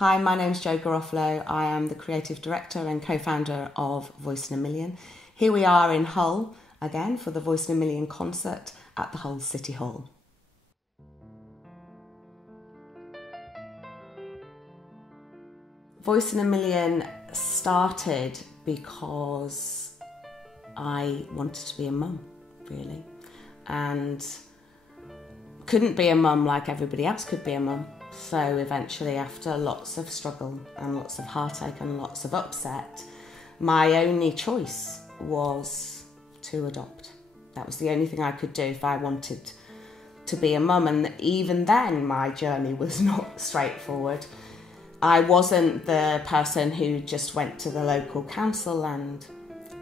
Hi, my name's Jo Garafalo. I am the creative director and co-founder of Voice in a Million. Here we are in Hull again for the Voice in a Million concert at the Hull City Hall. Voice in a Million started because I wanted to be a mum, really, and couldn't be a mum like everybody else could be a mum. So eventually, after lots of struggle and lots of heartache and lots of upset, my only choice was to adopt. That was the only thing I could do if I wanted to be a mum. And even then, my journey was not straightforward. I wasn't the person who just went to the local council and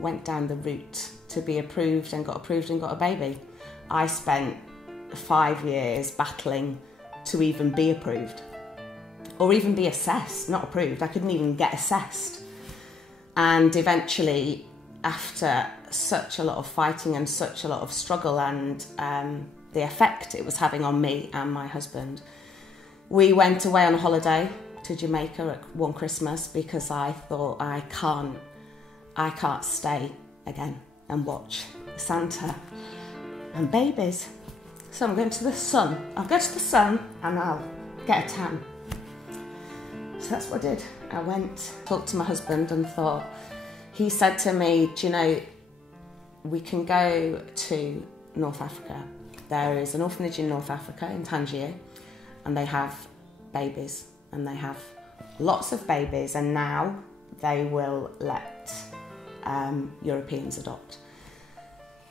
went down the route to be approved and got a baby. I spent 5 years battling to even be approved or even be assessed, not approved. I couldn't even get assessed. And eventually, after such a lot of fighting and such a lot of struggle and the effect it was having on me and my husband, we went away on a holiday to Jamaica at one Christmas because I thought I can't stay again and watch Santa and babies. So I'm going to the sun. I'll go to the sun and I'll get a tan. So that's what I did. I went, talked to my husband and thought, he said to me, do you know, we can go to North Africa. There is an orphanage in North Africa, in Tangier, and they have babies, and they have lots of babies, and now they will let Europeans adopt.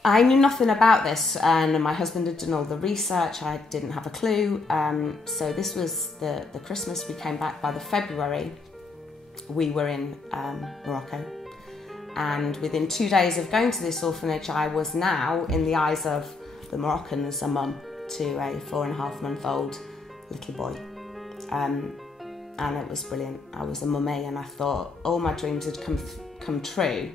I knew nothing about this, and my husband had done all the research. I didn't have a clue. So this was the Christmas. We came back. By the February, we were in Morocco. And within 2 days of going to this orphanage, I was now, in the eyes of the Moroccans, a mum to a 4.5-month-old little boy. And it was brilliant. I was a mummy, and I thought all my dreams had come true.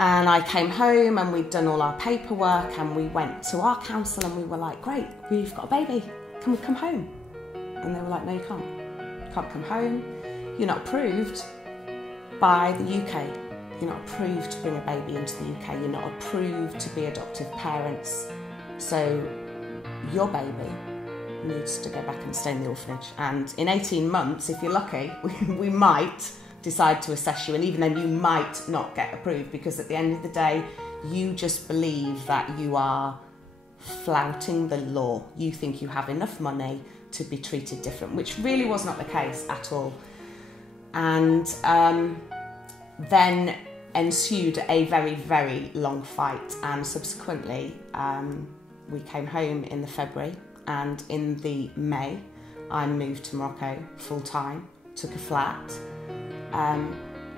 And I came home and we'd done all our paperwork and we went to our council and we were like, great, we've got a baby, can we come home? And they were like, no, you can't. You can't come home. You're not approved by the UK. You're not approved to bring a baby into the UK. You're not approved to be adoptive parents. So your baby needs to go back and stay in the orphanage. And in 18 months, if you're lucky, we might decide to assess you, and even then you might not get approved, because at the end of the day you just believe that you are flouting the law. You think you have enough money to be treated different, which really was not the case at all. And then ensued a very, very long fight, and subsequently we came home in the February, and in the May I moved to Morocco full-time, took a flat,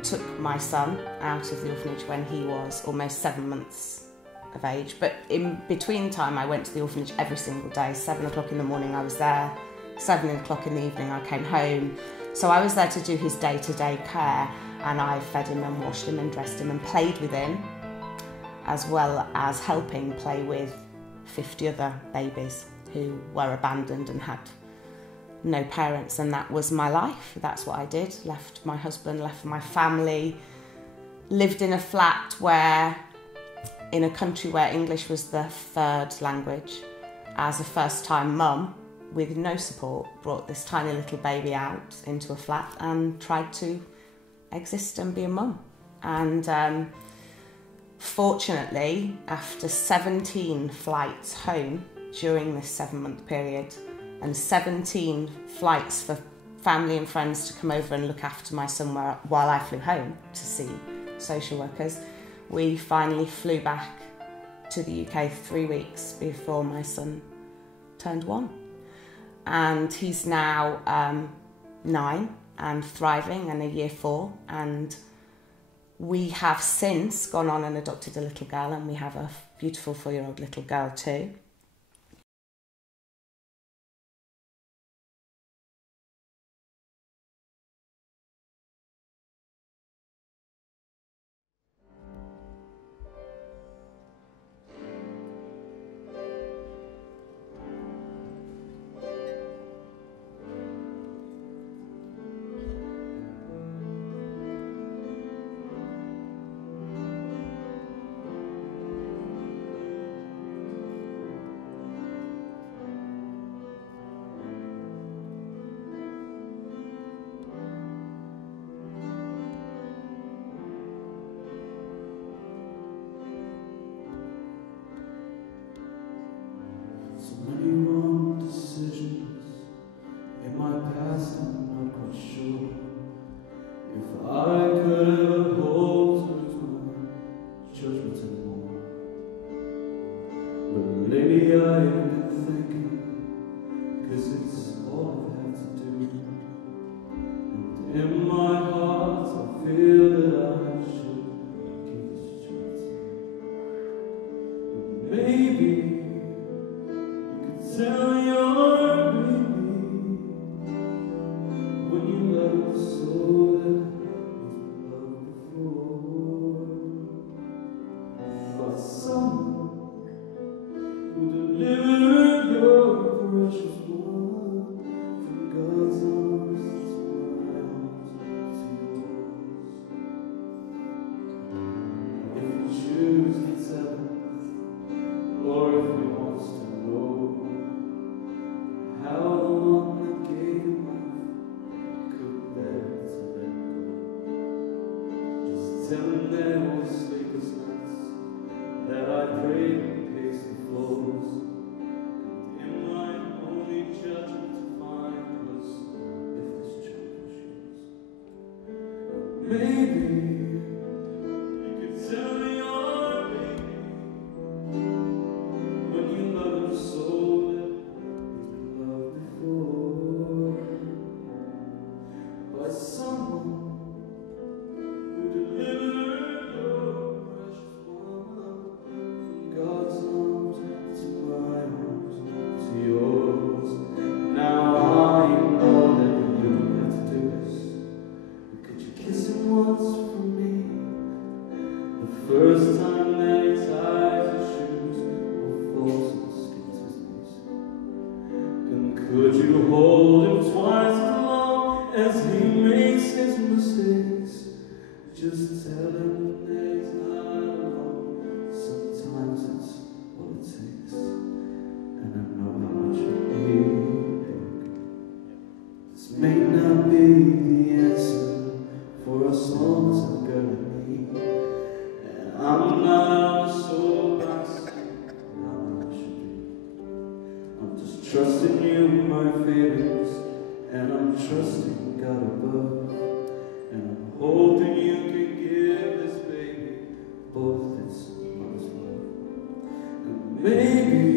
took my son out of the orphanage when he was almost 7 months of age. But in between time, I went to the orphanage every single day. 7 o'clock in the morning I was there, 7 o'clock in the evening I came home. So I was there to do his day-to-day care, and I fed him and washed him and dressed him and played with him, as well as helping play with 50 other babies who were abandoned and had no parents. And that was my life. That's what I did. Left my husband, left my family, lived in a flat in a country where English was the third language. As a first-time mum with no support, brought this tiny little baby out into a flat and tried to exist and be a mum. And fortunately, after 17 flights home during this 7-month period, and 17 flights for family and friends to come over and look after my son while I flew home to see social workers, we finally flew back to the UK 3 weeks before my son turned 1. And he's now 9 and thriving, and a year 4. And we have since gone on and adopted a little girl, and we have a beautiful 4-year-old little girl too. choose to tell him, or if he wants to know how the one that gave him life could bear to let go. Just tell him there were sleepless nights, that I prayed and paced the floors, and in my only judgment to find was if this child was yours. Maybe you could tell me your baby when you love him so that he's been loved before by someone who delivered your precious one from God's arms to my arms to yours. Now I know that you don't have to do this. Could you kiss him once for me? The first time that he ties his shoes or falls and skips his knees. And could you hold him twice as long as he makes his mistakes? Just tell him that he's not alone. Sometimes it's all it takes. And I know how much you need it. This may not be the answer for a song some girl like me. And I'm not so nice, how I should be. I'm just trusting you with my feelings, and I'm trusting God above, and I'm hoping you can give this baby both its mother's love. And maybe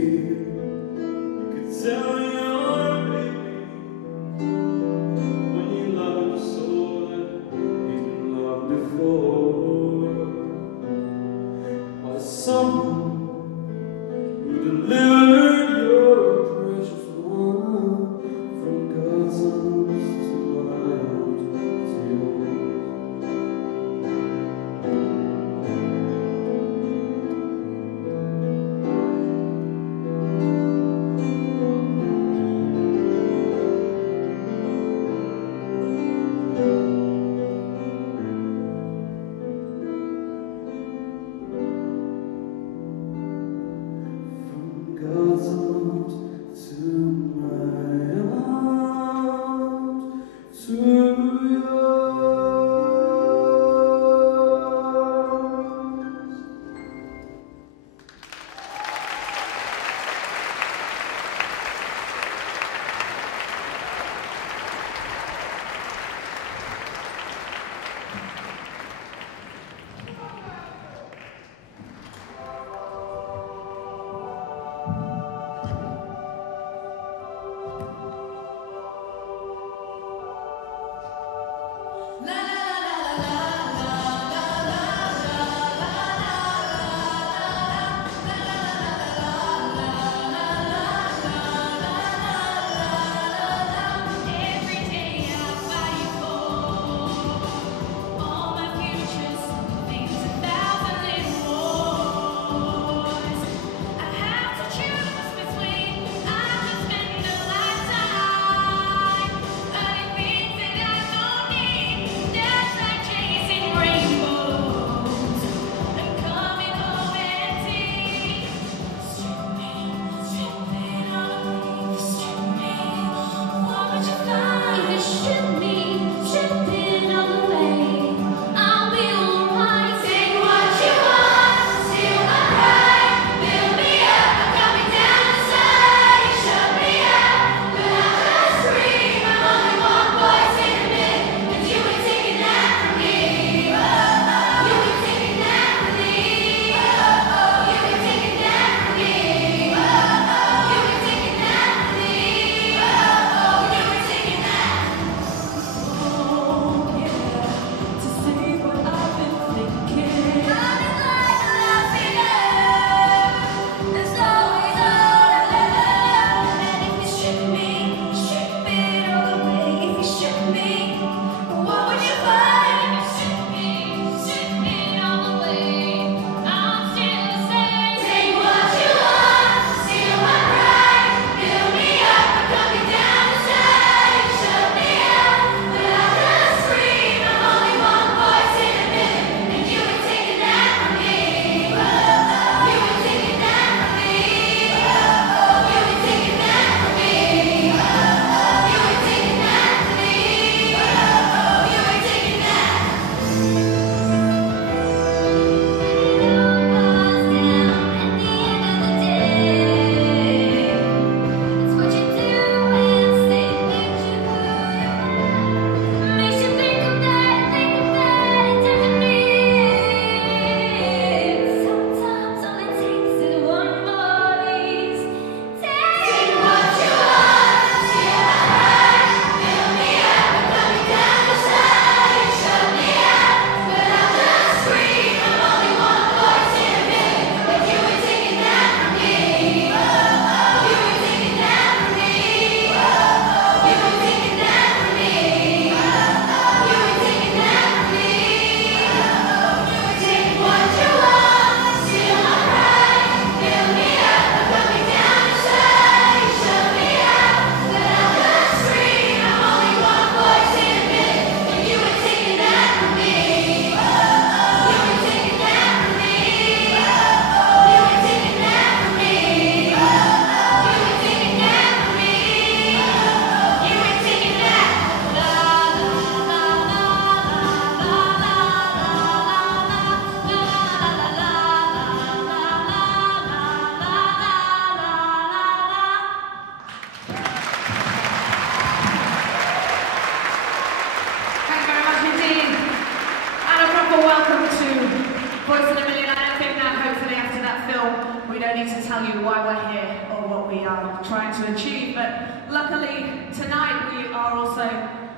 are trying to achieve. But luckily, tonight we are also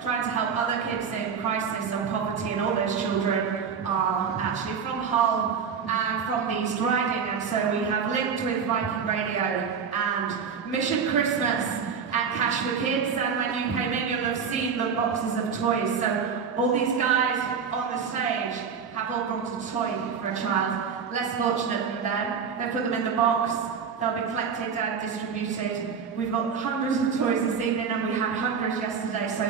trying to help other kids in crisis or poverty, and all those children are actually from Hull and from the East Riding, and so we have linked with Viking Radio and Mission Christmas and Cash for Kids, and when you came in you'll have seen the boxes of toys. So all these guys on the stage have all brought a toy for a child less fortunate than them. They put them in the box, they'll be collected and distributed. We've got hundreds of toys this evening and we had hundreds yesterday, so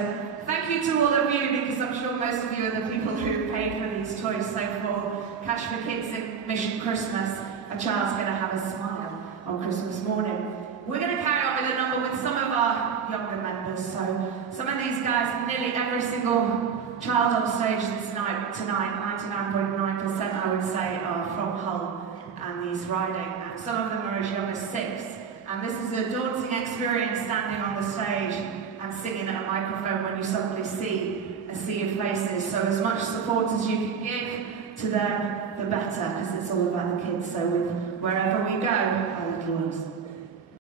thank you to all of you, because I'm sure most of you are the people who paid for these toys. So for Cash for Kids in Mission Christmas, a child's going to have a smile on Christmas morning. We're going to carry on with a number with some of our younger members. So some of these guys, nearly every single child on stage tonight, 99.9% I would say, are from Hull and East Riding, and some of them are as young as 6. And this is a daunting experience, standing on the stage and singing at a microphone when you suddenly see a sea of faces. So as much support as you can give to them, the better, because it's all about the kids. So with wherever we go, our little ones.